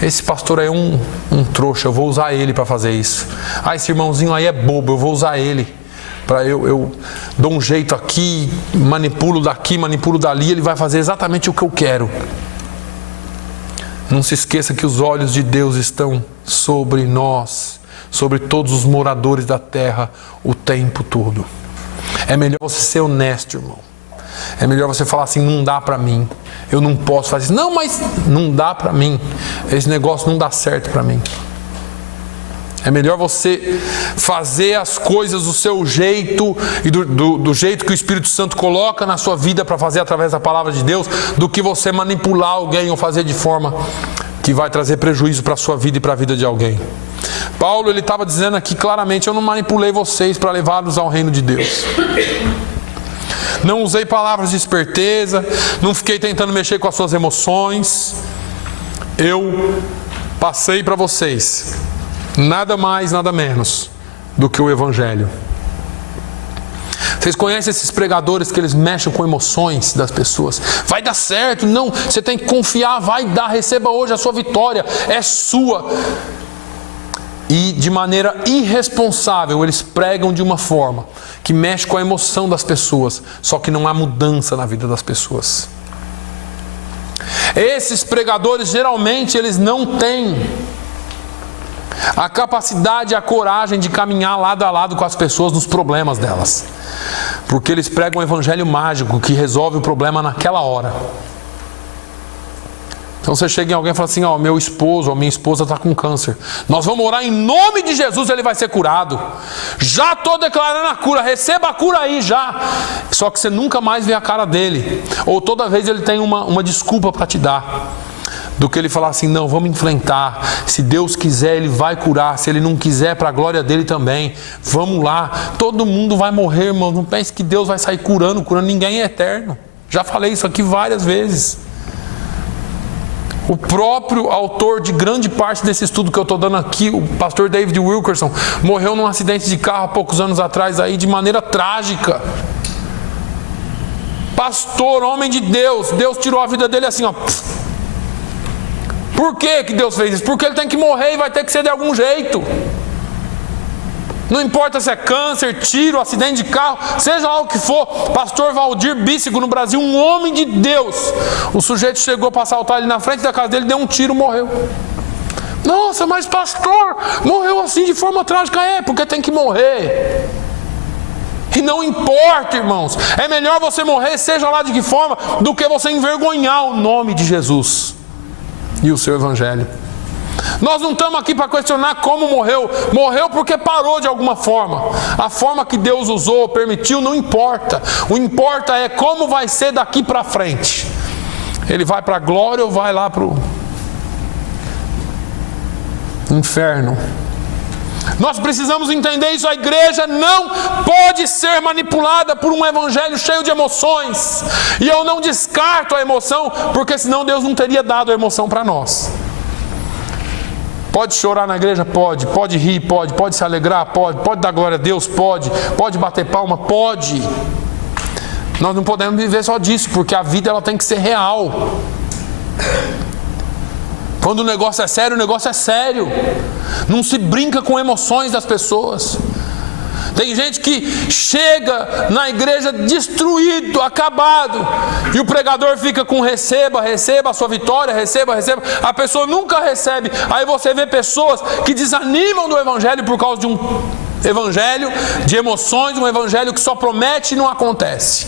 Esse pastor é um trouxa, eu vou usar ele para fazer isso. Esse irmãozinho aí é bobo, eu vou usar ele. Eu dou um jeito aqui, manipulo daqui, manipulo dali, ele vai fazer exatamente o que eu quero. Não se esqueça que os olhos de Deus estão sobre nós, sobre todos os moradores da terra, o tempo todo. É melhor você ser honesto, irmão. É melhor você falar assim, não dá para mim. Eu não posso fazer isso. Não, mas não dá para mim. Esse negócio não dá certo para mim. É melhor você fazer as coisas do seu jeito e do jeito que o Espírito Santo coloca na sua vida para fazer através da palavra de Deus, do que você manipular alguém ou fazer de forma que vai trazer prejuízo para a sua vida e para a vida de alguém. Paulo, ele estava dizendo aqui claramente, eu não manipulei vocês para levá-los ao reino de Deus. Não usei palavras de esperteza, não fiquei tentando mexer com as suas emoções. Eu passei para vocês nada mais, nada menos do que o Evangelho. Vocês conhecem esses pregadores que eles mexem com emoções das pessoas? Vai dar certo, não, você tem que confiar, vai dar, receba hoje a sua vitória, é sua. E de maneira irresponsável eles pregam de uma forma que mexe com a emoção das pessoas, só que não há mudança na vida das pessoas. Esses pregadores geralmente eles não têm a capacidade e a coragem de caminhar lado a lado com as pessoas nos problemas delas, porque eles pregam um evangelho mágico que resolve o problema naquela hora. Então você chega em alguém e fala assim, ó, meu esposo ou minha esposa está com câncer, nós vamos orar em nome de Jesus, ele vai ser curado. Já estou declarando a cura, receba a cura aí já. Só que você nunca mais vê a cara dele, ou toda vez ele tem uma desculpa para te dar, do que ele falar assim, não, vamos enfrentar, se Deus quiser ele vai curar, se ele não quiser, para a glória dele também, vamos lá, todo mundo vai morrer, irmão, não pense que Deus vai sair curando, ninguém é eterno, já falei isso aqui várias vezes. O próprio autor de grande parte desse estudo que eu estou dando aqui, o pastor David Wilkerson, morreu num acidente de carro há poucos anos atrás aí, de maneira trágica. Pastor, homem de Deus, Deus tirou a vida dele assim, ó. Por que Deus fez isso? Porque ele tem que morrer e vai ter que ser de algum jeito. Não importa se é câncer, tiro, acidente de carro, seja lá o que for. Pastor Valdir Bíssigo, no Brasil, um homem de Deus. O sujeito chegou para assaltar ele na frente da casa dele, deu um tiro, morreu. Nossa, mas pastor, morreu assim de forma trágica. É, porque tem que morrer. E não importa, irmãos. É melhor você morrer, seja lá de que forma, do que você envergonhar o nome de Jesus e o seu Evangelho. Nós não estamos aqui para questionar como morreu. Morreu porque parou de alguma forma. A forma que Deus usou, permitiu, não importa. O importa é como vai ser daqui para frente. Ele vai para a glória ou vai lá para o inferno? Nós precisamos entender isso. A igreja não pode ser manipulada por um evangelho cheio de emoções. E eu não descarto a emoção, porque senão Deus não teria dado a emoção para nós. Pode chorar na igreja? Pode. Pode rir? Pode. Pode se alegrar? Pode. Pode dar glória a Deus? Pode. Pode bater palma? Pode. Nós não podemos viver só disso, porque a vida ela tem que ser real. Quando o negócio é sério, o negócio é sério. Não se brinca com emoções das pessoas. Tem gente que chega na igreja destruído, acabado, e o pregador fica com receba a sua vitória, receba. A pessoa nunca recebe. Aí você vê pessoas que desanimam do evangelho por causa de um evangelho de emoções, um evangelho que só promete e não acontece.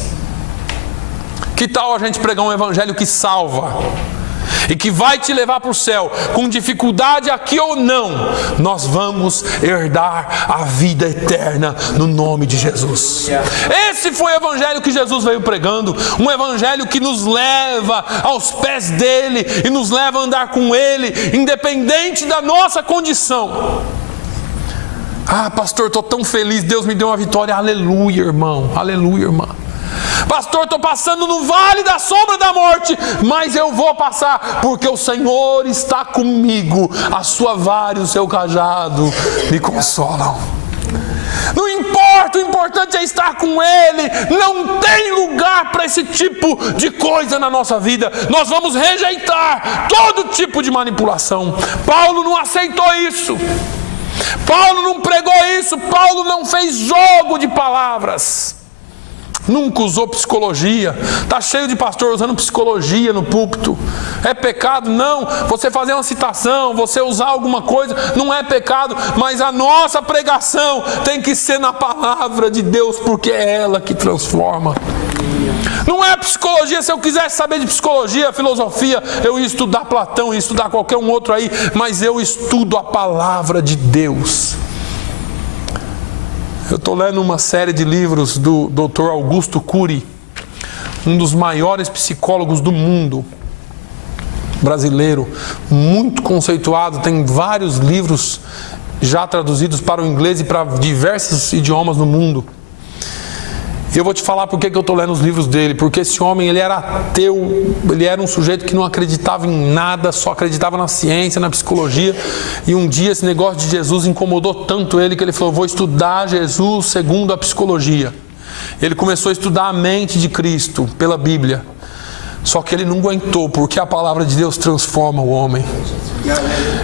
Que tal a gente pregar um evangelho que salva e que vai te levar para o céu, com dificuldade aqui ou não, nós vamos herdar a vida eterna no nome de Jesus. Esse foi o evangelho que Jesus veio pregando, um evangelho que nos leva aos pés dele e nos leva a andar com ele, independente da nossa condição. Ah, pastor, estou tão feliz, Deus me deu uma vitória. Aleluia, irmão, aleluia, irmã. Pastor, estou passando no vale da sombra da morte, mas eu vou passar, porque o Senhor está comigo, a sua vara e o seu cajado me consolam. Não importa, o importante é estar com Ele. Não tem lugar para esse tipo de coisa na nossa vida. Nós vamos rejeitar todo tipo de manipulação. Paulo não aceitou isso. Paulo não pregou isso. Paulo não fez jogo de palavras. Nunca usou psicologia. Está cheio de pastor usando psicologia no púlpito. É pecado? Não. Você fazer uma citação, você usar alguma coisa, não é pecado. Mas a nossa pregação tem que ser na palavra de Deus, porque é ela que transforma. Não é psicologia. Se eu quisesse saber de psicologia, filosofia, eu ia estudar Platão, ia estudar qualquer um outro aí. Mas eu estudo a palavra de Deus. Eu estou lendo uma série de livros do Dr. Augusto Cury, um dos maiores psicólogos do mundo, brasileiro, muito conceituado, tem vários livros já traduzidos para o inglês e para diversos idiomas no mundo. E eu vou te falar por que eu estou lendo os livros dele. Porque esse homem, ele era ateu, ele era um sujeito que não acreditava em nada, só acreditava na ciência, na psicologia. E um dia esse negócio de Jesus incomodou tanto ele que ele falou: vou estudar Jesus segundo a psicologia. Ele começou a estudar a mente de Cristo pela Bíblia. Só que ele não aguentou, porque a palavra de Deus transforma o homem.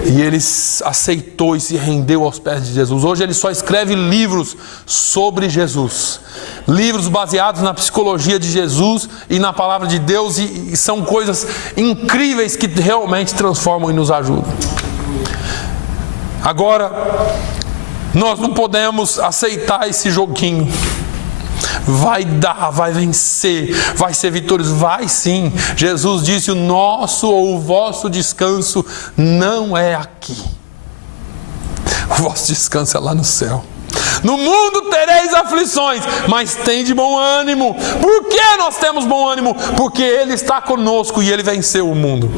E ele aceitou e se rendeu aos pés de Jesus. Hoje ele só escreve livros sobre Jesus. Livros baseados na psicologia de Jesus e na palavra de Deus. E são coisas incríveis que realmente transformam e nos ajudam. Agora, nós não podemos aceitar esse joguinho. Vai dar, vai vencer, vai ser vitorioso, vai sim. Jesus disse: o nosso ou o vosso descanso não é aqui. O vosso descanso é lá no céu. No mundo tereis aflições, mas tem de bom ânimo. Por que nós temos bom ânimo? Porque Ele está conosco e Ele venceu o mundo.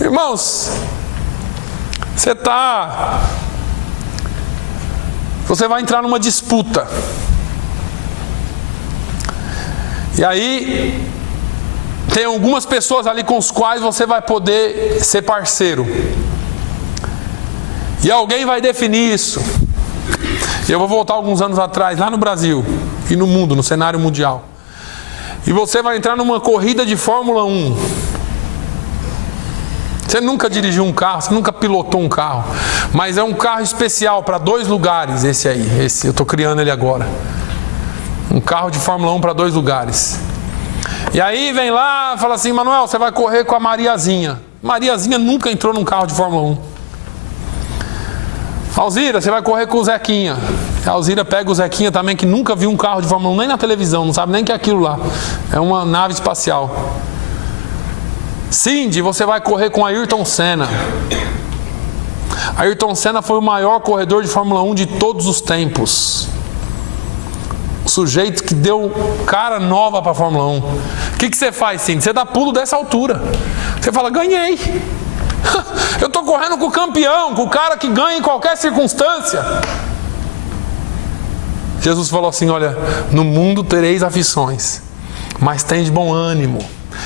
Irmãos, você vai entrar numa disputa. E aí, tem algumas pessoas ali com as quais você vai poder ser parceiro. E alguém vai definir isso. E eu vou voltar alguns anos atrás, lá no Brasil e no mundo, no cenário mundial. E você vai entrar numa corrida de Fórmula 1. Você nunca dirigiu um carro, você nunca pilotou um carro. Mas é um carro especial para 2 lugares, esse eu estou criando ele agora. Um carro de Fórmula 1 para 2 lugares. E aí vem lá e fala assim: Manuel, você vai correr com a Mariazinha. Mariazinha nunca entrou num carro de Fórmula 1. Alzira, você vai correr com o Zequinha. A Alzira pega o Zequinha também, que nunca viu um carro de Fórmula 1, nem na televisão, não sabe nem o que é aquilo lá. É uma nave espacial. Cindy, você vai correr com Ayrton Senna. Ayrton Senna foi o maior corredor de Fórmula 1 de todos os tempos. O sujeito que deu cara nova para a Fórmula 1. O que você faz, Cindy? Você dá pulo dessa altura. Você fala: ganhei. Eu estou correndo com o campeão, com o cara que ganha em qualquer circunstância. Jesus falou assim: olha, no mundo tereis aflições, mas tem de bom ânimo.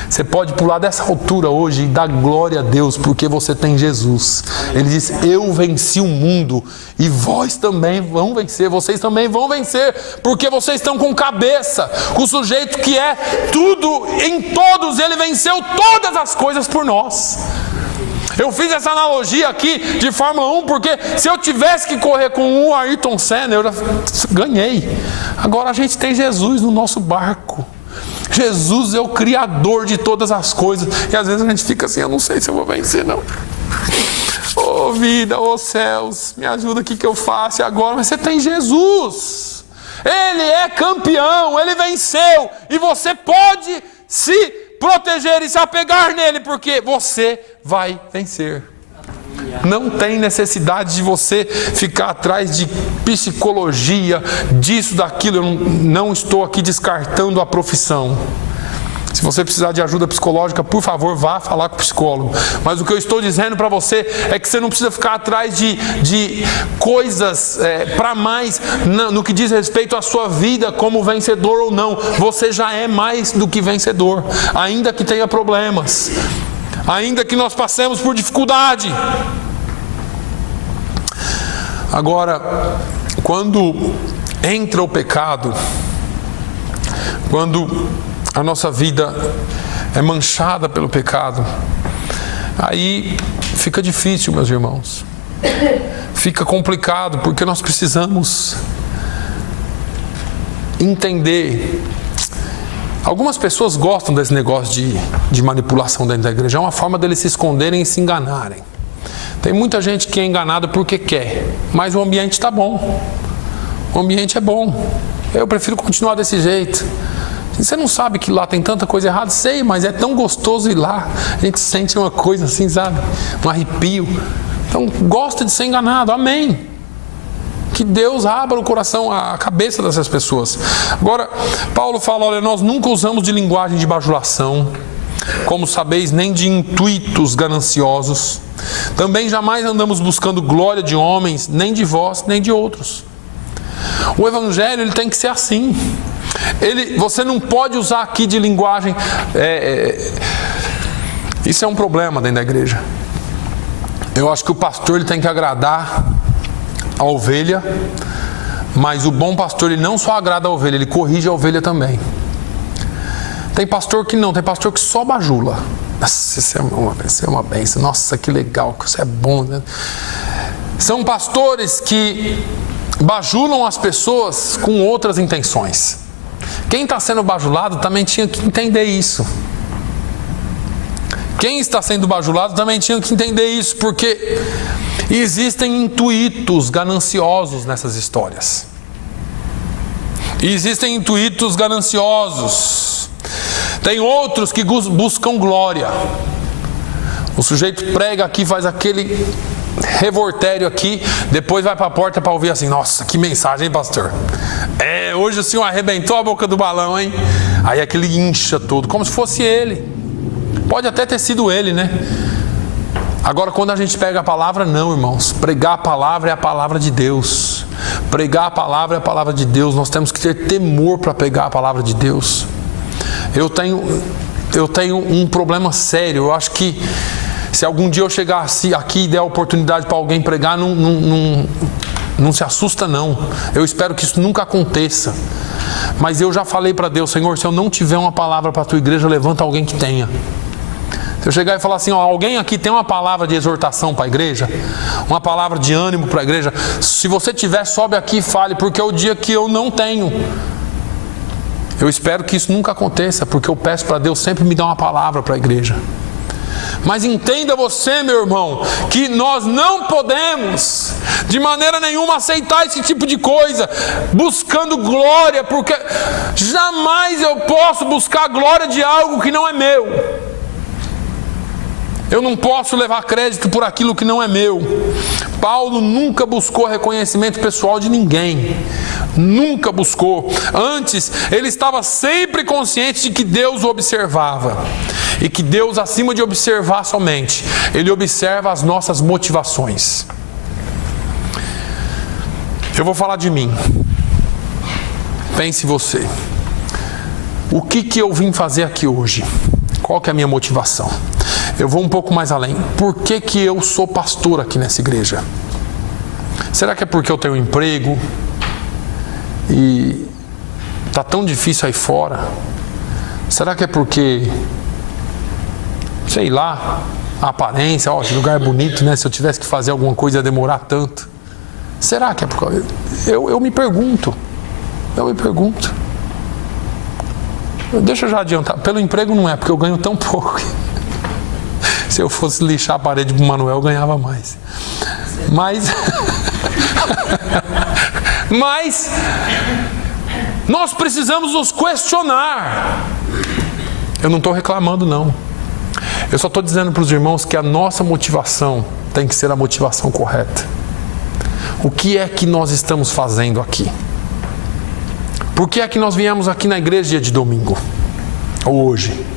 Você pode pular dessa altura hoje e dar glória a Deus, porque você tem Jesus. Ele diz: eu venci o mundo e vós também vão vencer, vocês também vão vencer, porque vocês estão com cabeça, com o sujeito que é tudo em todos. Ele venceu todas as coisas por nós. Eu fiz essa analogia aqui de Fórmula 1 porque se eu tivesse que correr com o Ayrton Senna, eu já ganhei. Agora a gente tem Jesus no nosso barco. Jesus é o Criador de todas as coisas. E às vezes a gente fica assim: eu não sei se eu vou vencer não. Ô vida, ô céus, me ajuda aqui que eu faço agora. Mas você tem Jesus. Ele é campeão, Ele venceu. E você pode se proteger e se apegar nele, porque você vai vencer. Não tem necessidade de você ficar atrás de psicologia, disso, daquilo. Eu não estou aqui descartando a profissão. Se você precisar de ajuda psicológica, por favor, vá falar com o psicólogo. Mas o que eu estou dizendo para você é que você não precisa ficar atrás de coisas para mais no que diz respeito à sua vida como vencedor ou não. Você já é mais do que vencedor, ainda que tenha problemas, ainda que nós passemos por dificuldade. Agora, quando entra o pecado, quando a nossa vida é manchada pelo pecado, aí fica difícil, meus irmãos. Fica complicado, porque nós precisamos entender. Algumas pessoas gostam desse negócio de manipulação dentro da igreja. É uma forma deles se esconderem e se enganarem. Tem muita gente que é enganada porque quer, mas o ambiente está bom. O ambiente é bom. Eu prefiro continuar desse jeito. Você não sabe que lá tem tanta coisa errada? Sei, mas é tão gostoso ir lá. A gente sente uma coisa assim, sabe? Um arrepio. Então, gosta de ser enganado. Amém. Que Deus abra o coração, a cabeça dessas pessoas. Agora, Paulo fala, olha, nós nunca usamos de linguagem de bajulação, como sabeis, nem de intuitos gananciosos. Também jamais andamos buscando glória de homens, nem de vós, nem de outros. O evangelho, ele tem que ser assim. Você não pode usar aqui de linguagem... Isso é um problema dentro da igreja. Eu acho que o pastor, ele tem que agradar a ovelha, mas o bom pastor, ele não só agrada a ovelha, ele corrige a ovelha também. Tem pastor que não, tem pastor que só bajula. Nossa, isso é uma bênção. Nossa, que legal, isso é bom, né? São pastores que bajulam as pessoas com outras intenções. Quem está sendo bajulado também tinha que entender isso. Quem está sendo bajulado também tinha que entender isso, porque existem intuitos gananciosos nessas histórias. Existem intuitos gananciosos. Tem outros que buscam glória. O sujeito prega aqui, faz aquele revoltério aqui, depois vai para a porta para ouvir assim, nossa, que mensagem, hein, pastor? Hoje o senhor arrebentou a boca do balão, hein? Aí aquele incha todo, como se fosse ele. Pode até ter sido ele, né? Agora, quando a gente pega a palavra, não, irmãos. Pregar a palavra é a palavra de Deus. Pregar a palavra é a palavra de Deus. Nós temos que ter temor para pregar a palavra de Deus. Eu tenho um problema sério. Eu acho que se algum dia eu chegar aqui e der a oportunidade para alguém pregar, não se assusta, não. Eu espero que isso nunca aconteça. Mas eu já falei para Deus, Senhor, se eu não tiver uma palavra para a tua igreja, levanta alguém que tenha. Se eu chegar e falar assim, ó, alguém aqui tem uma palavra de exortação para a igreja? Uma palavra de ânimo para a igreja? Se você tiver, sobe aqui e fale, porque é o dia que eu não tenho. Eu espero que isso nunca aconteça, porque eu peço para Deus sempre me dar uma palavra para a igreja. Mas entenda você, meu irmão, que nós não podemos de maneira nenhuma aceitar esse tipo de coisa, buscando glória, porque jamais eu posso buscar glória de algo que não é meu. Eu não posso levar crédito por aquilo que não é meu. Paulo nunca buscou reconhecimento pessoal de ninguém. Nunca buscou. Antes, ele estava sempre consciente de que Deus o observava. E que Deus, acima de observar somente, Ele observa as nossas motivações. Eu vou falar de mim. Pense você. O que eu vim fazer aqui hoje? Qual que é a minha motivação? Eu vou um pouco mais além. Por que eu sou pastor aqui nessa igreja? Será que é porque eu tenho um emprego e está tão difícil aí fora? Será que é porque, sei lá, a aparência, esse lugar é bonito, né? Se eu tivesse que fazer alguma coisa ia demorar tanto. Será que é porque... Eu me pergunto. Deixa eu já adiantar. Pelo emprego não é, porque eu ganho tão pouco. Se eu fosse lixar a parede pro Manuel, eu ganhava mais. Mas nós precisamos nos questionar. Eu não estou reclamando, não. Eu só estou dizendo para os irmãos que a nossa motivação tem que ser a motivação correta. O que é que nós estamos fazendo aqui? Por que é que nós viemos aqui na igreja dia de domingo? Ou hoje?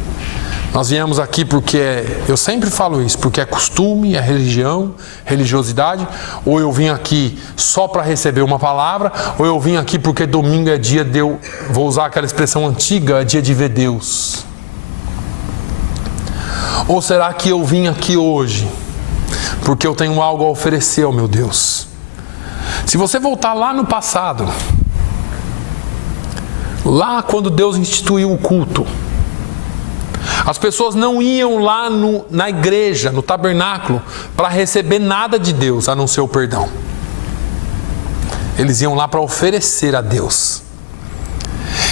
Nós viemos aqui porque, eu sempre falo isso, porque é costume, é religião, religiosidade, ou eu vim aqui só para receber uma palavra, ou eu vim aqui porque domingo é dia de eu, vou usar aquela expressão antiga, é dia de ver Deus. Ou será que eu vim aqui hoje porque eu tenho algo a oferecer ao meu Deus? Se você voltar lá no passado, lá quando Deus instituiu o culto, as pessoas não iam lá na igreja, no tabernáculo, para receber nada de Deus, a não ser o perdão. Eles iam lá para oferecer a Deus.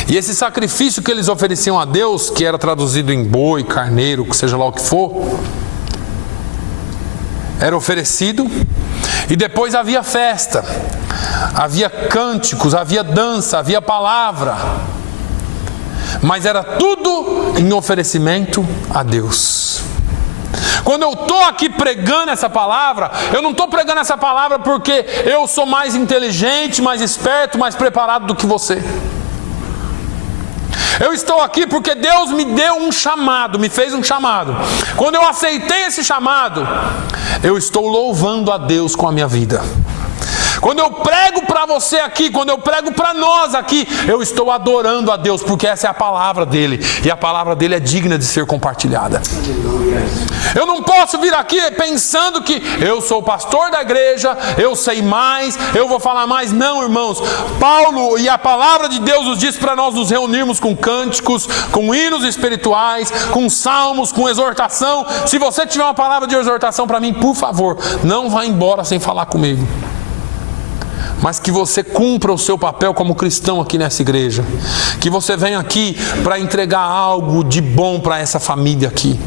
E esse sacrifício que eles ofereciam a Deus, que era traduzido em boi, carneiro, seja lá o que for, era oferecido, e depois havia festa, havia cânticos, havia dança, havia palavra, mas era tudo em oferecimento a Deus. Quando eu estou aqui pregando essa palavra, eu não estou pregando essa palavra porque eu sou mais inteligente, mais esperto, mais preparado do que você. Eu estou aqui porque Deus me deu um chamado, me fez um chamado. Quando eu aceitei esse chamado, eu estou louvando a Deus com a minha vida. Quando eu prego para você aqui, quando eu prego para nós aqui, eu estou adorando a Deus, porque essa é a palavra dele, e a palavra dele é digna de ser compartilhada. Eu não posso vir aqui pensando que eu sou o pastor da igreja, eu sei mais, eu vou falar mais. Não, irmãos, Paulo e a palavra de Deus nos diz para nós nos reunirmos com cânticos, com hinos espirituais, com salmos, com exortação. Se você tiver uma palavra de exortação para mim, por favor, não vá embora sem falar comigo. Mas que você cumpra o seu papel como cristão aqui nessa igreja. Que você venha aqui para entregar algo de bom para essa família aqui.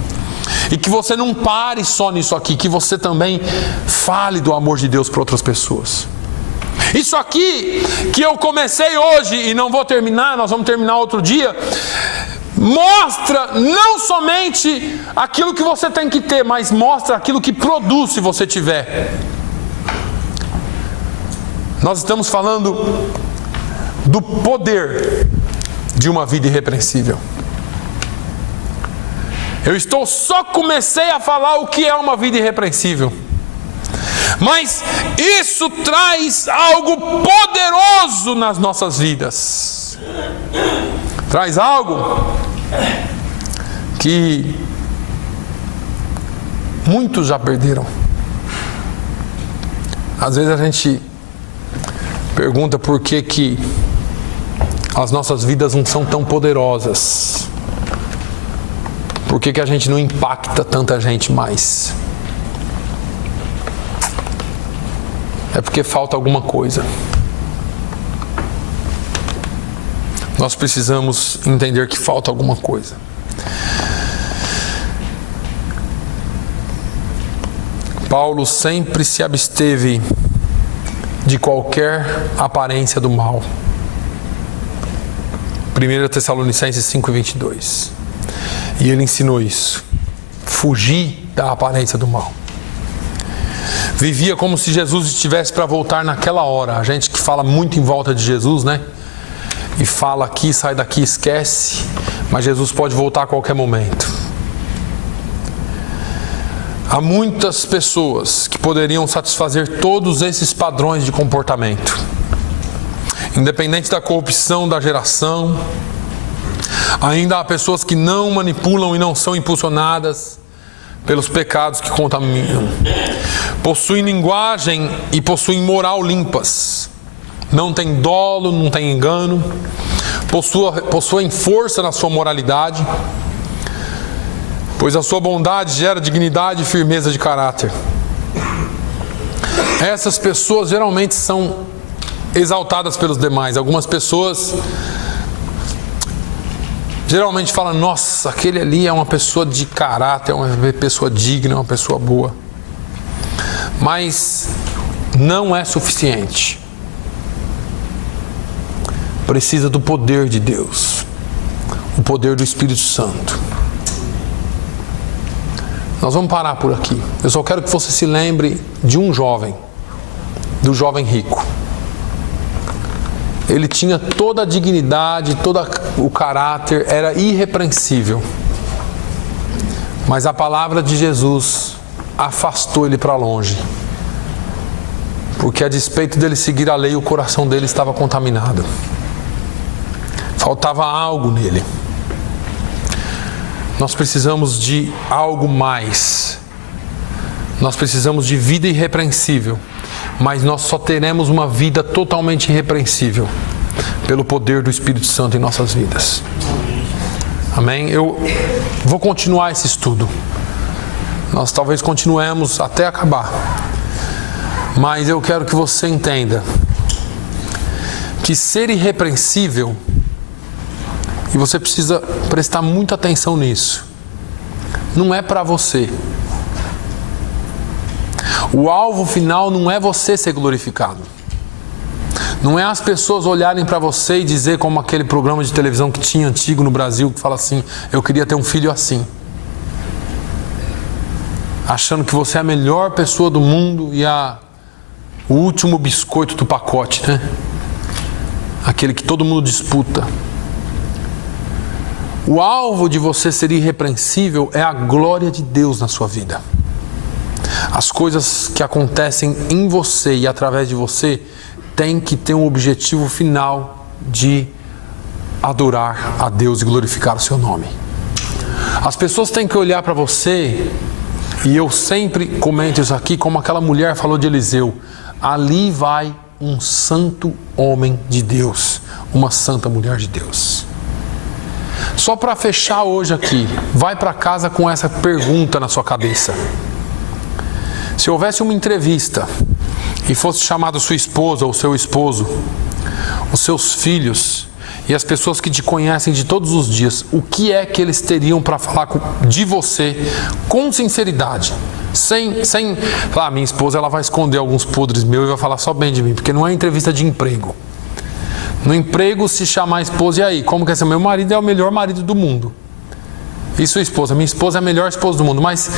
E que você não pare só nisso aqui, que você também fale do amor de Deus para outras pessoas. Isso aqui que eu comecei hoje e não vou terminar, nós vamos terminar outro dia, mostra não somente aquilo que você tem que ter, mas mostra aquilo que produz se você tiver. Nós estamos falando do poder de uma vida irrepreensível. Eu só comecei a falar o que é uma vida irrepreensível. Mas isso traz algo poderoso nas nossas vidas. Traz algo que muitos já perderam. Às vezes a gente pergunta por que as nossas vidas não são tão poderosas. Por que a gente não impacta tanta gente mais? É porque falta alguma coisa. Nós precisamos entender que falta alguma coisa. Paulo sempre se absteve de qualquer aparência do mal. 1 Tessalonicenses 5:22. E ele ensinou isso. Fugir da aparência do mal. Vivia como se Jesus estivesse para voltar naquela hora. A gente que fala muito em volta de Jesus, né? E fala aqui, sai daqui, esquece. Mas Jesus pode voltar a qualquer momento. Há muitas pessoas que poderiam satisfazer todos esses padrões de comportamento. Independente da corrupção da geração, ainda há pessoas que não manipulam e não são impulsionadas pelos pecados que contaminam. Possuem linguagem e possuem moral limpas. Não tem dolo, não tem engano. Possuem força na sua moralidade, pois a sua bondade gera dignidade e firmeza de caráter. Essas pessoas geralmente são exaltadas pelos demais. Algumas pessoas geralmente falam: nossa, aquele ali é uma pessoa de caráter, é uma pessoa digna, é uma pessoa boa. Mas não é suficiente. Precisa do poder de Deus, o poder do Espírito Santo. Nós vamos parar por aqui. Eu só quero que você se lembre de um jovem, do jovem rico. Ele tinha toda a dignidade, todo o caráter, era irrepreensível. Mas a palavra de Jesus afastou ele para longe. Porque a despeito dele seguir a lei, o coração dele estava contaminado. Faltava algo nele. Nós precisamos de algo mais. Nós precisamos de vida irrepreensível. Mas nós só teremos uma vida totalmente irrepreensível pelo poder do Espírito Santo em nossas vidas. Amém? Eu vou continuar esse estudo. Nós talvez continuemos até acabar. Mas eu quero que você entenda que ser irrepreensível E você precisa prestar muita atenção nisso. Não é para você. O alvo final não é você ser glorificado. Não é as pessoas olharem para você e dizer, como aquele programa de televisão que tinha antigo no Brasil, que fala assim: eu queria ter um filho assim. Achando que você é a melhor pessoa do mundo e o último biscoito do pacote, né? Aquele que todo mundo disputa. O alvo de você ser irrepreensível é a glória de Deus na sua vida. As coisas que acontecem em você e através de você têm que ter um objetivo final de adorar a Deus e glorificar o seu nome. As pessoas têm que olhar para você, e eu sempre comento isso aqui, como aquela mulher falou de Eliseu: ali vai um santo homem de Deus, uma santa mulher de Deus. Só para fechar hoje aqui, vai para casa com essa pergunta na sua cabeça. Se houvesse uma entrevista e fosse chamado sua esposa ou seu esposo, os seus filhos e as pessoas que te conhecem de todos os dias, o que é que eles teriam para falar de você com sinceridade? Sem falar, minha esposa ela vai esconder alguns podres meus e vai falar só bem de mim, porque não é entrevista de emprego. No emprego, se chamar a esposa, e aí, como que é seu? Meu marido é o melhor marido do mundo. E sua esposa? Minha esposa é a melhor esposa do mundo. Mas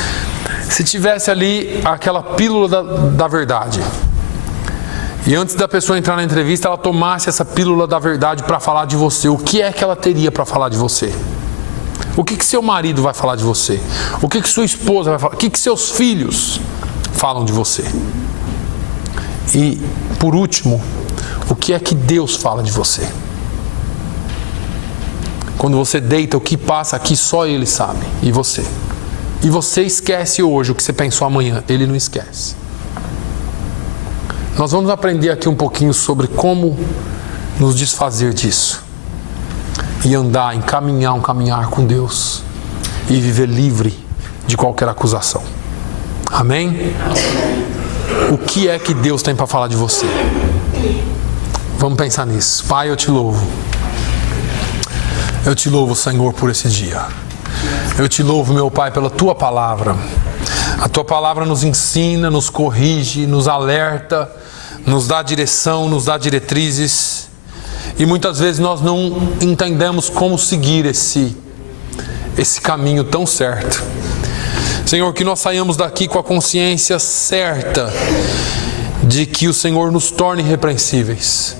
se tivesse ali aquela pílula da verdade, e antes da pessoa entrar na entrevista, ela tomasse essa pílula da verdade para falar de você, o que é que ela teria para falar de você? O que seu marido vai falar de você? O que sua esposa vai falar? O que seus filhos falam de você? E, por último, o que é que Deus fala de você? Quando você deita, o que passa aqui só Ele sabe, e você. E você esquece hoje o que você pensou amanhã, Ele não esquece. Nós vamos aprender aqui um pouquinho sobre como nos desfazer disso. E andar, encaminhar um caminhar com Deus. E viver livre de qualquer acusação. Amém? O que é que Deus tem para falar de você? Vamos pensar nisso. Pai, eu te louvo. Eu te louvo, Senhor, por esse dia. Eu te louvo, meu Pai, pela Tua palavra. A Tua palavra nos ensina, nos corrige, nos alerta, nos dá direção, nos dá diretrizes. E muitas vezes nós não entendemos como seguir esse caminho tão certo. Senhor, que nós saiamos daqui com a consciência certa de que o Senhor nos torne irrepreensíveis.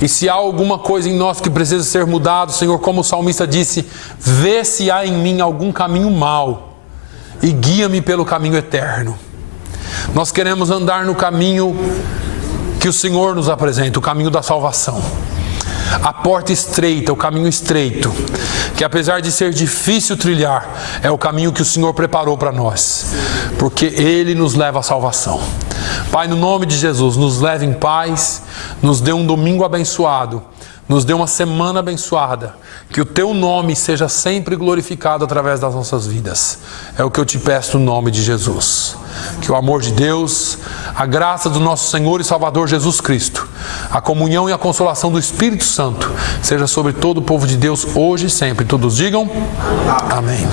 E se há alguma coisa em nós que precisa ser mudado, Senhor, como o salmista disse, vê se há em mim algum caminho mau e guia-me pelo caminho eterno. Nós queremos andar no caminho que o Senhor nos apresenta, o caminho da salvação. A porta estreita, o caminho estreito, que apesar de ser difícil trilhar, é o caminho que o Senhor preparou para nós, porque Ele nos leva à salvação. Pai, no nome de Jesus, nos leve em paz, nos dê um domingo abençoado, nos dê uma semana abençoada, que o Teu nome seja sempre glorificado através das nossas vidas. É o que eu te peço no nome de Jesus. Que o amor de Deus, a graça do nosso Senhor e Salvador Jesus Cristo, a comunhão e a consolação do Espírito Santo, seja sobre todo o povo de Deus hoje e sempre. Todos digam amém.